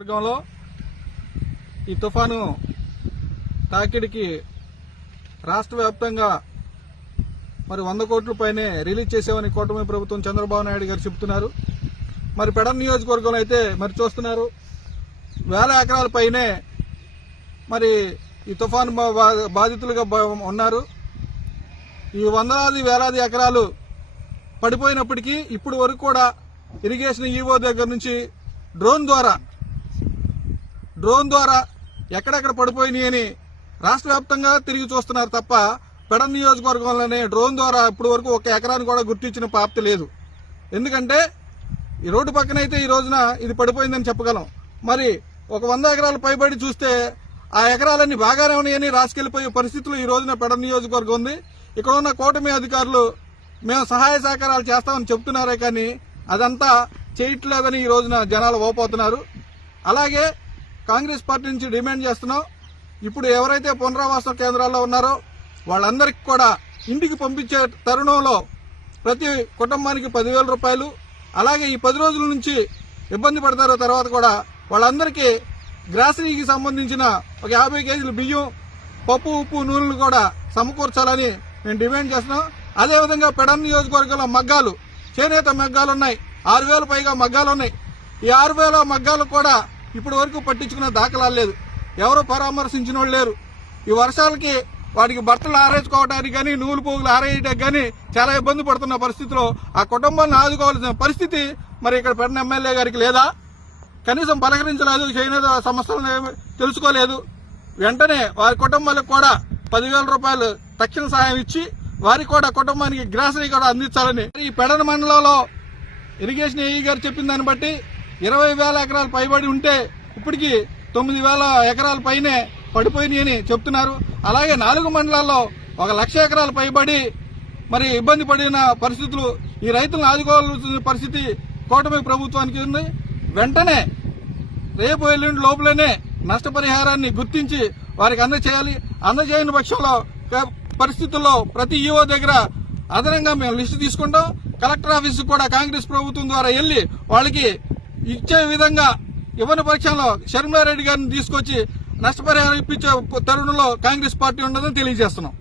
వర్గంలో ఈ తుఫాను తాకిడికి రాష్ట్ర వ్యాప్తంగా మరి 100 కోట్ల పైనే రిలీజ్ చేసామని కూటమి ప్రభుత్వం చంద్రబాబు నాయుడు గారు చెబుతున్నారు. మరి పెడన్ నియోజకవర్గంలో అయితే మరి చూస్తున్నారు, వేల ఎకరాల పైనే మరి ఈ తుఫాను బాధితులుగా ఉన్నారు. ఈ వందలాది వేలాది ఎకరాలు పడిపోయినప్పటికీ ఇప్పుడు వరకు కూడా ఇరిగేషన్ ఈవో దగ్గర నుంచి డ్రోన్ ద్వారా ఎక్కడెక్కడ పడిపోయినాయి అని రాష్ట్ర వ్యాప్తంగా తిరిగి చూస్తున్నారు తప్ప పెడన్ నియోజకవర్గంలోనే డ్రోన్ ద్వారా ఇప్పటి వరకు ఒక ఎకరాన్ని కూడా గుర్తించిన ప్రాప్తి లేదు. ఎందుకంటే ఈ రోడ్డు పక్కనైతే ఈ రోజున ఇది పడిపోయిందని చెప్పగలం. మరి ఒక 100 ఎకరాలు పైబడి చూస్తే ఆ ఎకరాలన్నీ బాగానే ఉన్నాయని రాసుకెళ్లిపోయే పరిస్థితులు ఈ రోజున పెడన్ నియోజకవర్గం ఉంది. ఇక్కడ ఉన్న కూటమి అధికారులు మేము సహాయ సహకారాలు చేస్తామని చెప్తున్నారే కానీ అదంతా చేయట్లేదని ఈ రోజున జనాలు ఓపోతున్నారు. అలాగే కాంగ్రెస్ పార్టీ నుంచి డిమాండ్ చేస్తున్నాం, ఇప్పుడు ఎవరైతే పునరావాస కేంద్రాల్లో ఉన్నారో వాళ్ళందరికీ కూడా ఇంటికి పంపించే తరుణంలో ప్రతి కుటుంబానికి 10,000 రూపాయలు, అలాగే ఈ 10 రోజుల నుంచి ఇబ్బంది పడతారో తర్వాత కూడా వాళ్ళందరికీ గ్రాసరీకి సంబంధించిన ఒక 50 కేజీలు బియ్యం, పప్పు, ఉప్పు, నూనెలు కూడా సమకూర్చాలని మేము డిమాండ్ చేస్తున్నాం. అదేవిధంగా పెడన్ నియోజకవర్గంలో మగ్గాలు, చేనేత మగ్గాలు ఉన్నాయి, 6,000 పైగా మగ్గాలు ఉన్నాయి. ఈ 6,000 మగ్గాలు కూడా ఇప్పటి వరకు పట్టించుకునే దాఖలాలు లేదు, ఎవరు పరామర్శించిన వాళ్ళు లేరు. ఈ వర్షాలకి వాటికి బట్టలు ఆరేసుకోవడానికి కానీ నూలు పోగులు ఆరేయడానికి కానీ చాలా ఇబ్బంది పడుతున్న పరిస్థితిలో ఆ కుటుంబాన్ని ఆదుకోవాల్సిన పరిస్థితి మరి ఇక్కడ పెడన ఎమ్మెల్యే గారికి లేదా? కనీసం పలకరించలేదు, చేనేత సమస్యలను తెలుసుకోలేదు. వెంటనే వారి కుటుంబాలకు కూడా 10,000 రూపాయలు తక్షణ సహాయం ఇచ్చి వారికి కూడా కుటుంబానికి గ్రాసరీ కూడా అందించాలని ఈ పెడన మండలంలో ఇరిగేషన్ ఏఈ గారు చెప్పిన దాన్ని బట్టి 20,000 ఎకరాలు పైబడి ఉంటే ఇప్పటికి 9,000 ఎకరాల పైనే పడిపోయినాయని చెప్తున్నారు. అలాగే 4 మండలాల్లో 1,00,000 ఎకరాలు పైబడి మరి ఇబ్బంది పడిన పరిస్థితులు, ఈ రైతులను ఆదుకోవాల్సిన పరిస్థితి కూటమి ప్రభుత్వానికి ఉంది. వెంటనే రేపు ఎల్లుండి లోపలనే నష్టపరిహారాన్ని గుర్తించి వారికి అందజేయాలి. అందజేయని పక్షంలో పరిస్థితుల్లో ప్రతి ఈవో దగ్గర అదనంగా మేము లిస్టు తీసుకుంటాం. కలెక్టర్ ఆఫీస్ కూడా కాంగ్రెస్ ప్రభుత్వం ద్వారా వెళ్లి వాళ్ళకి ఇచ్చే విధంగా ఇవ్వని పక్షంలో షర్మిలారెడ్డి గారిని తీసుకొచ్చి నష్టపరిహారం ఇప్పించే తరుణంలో కాంగ్రెస్ పార్టీ ఉండదని తెలియజేస్తున్నాం.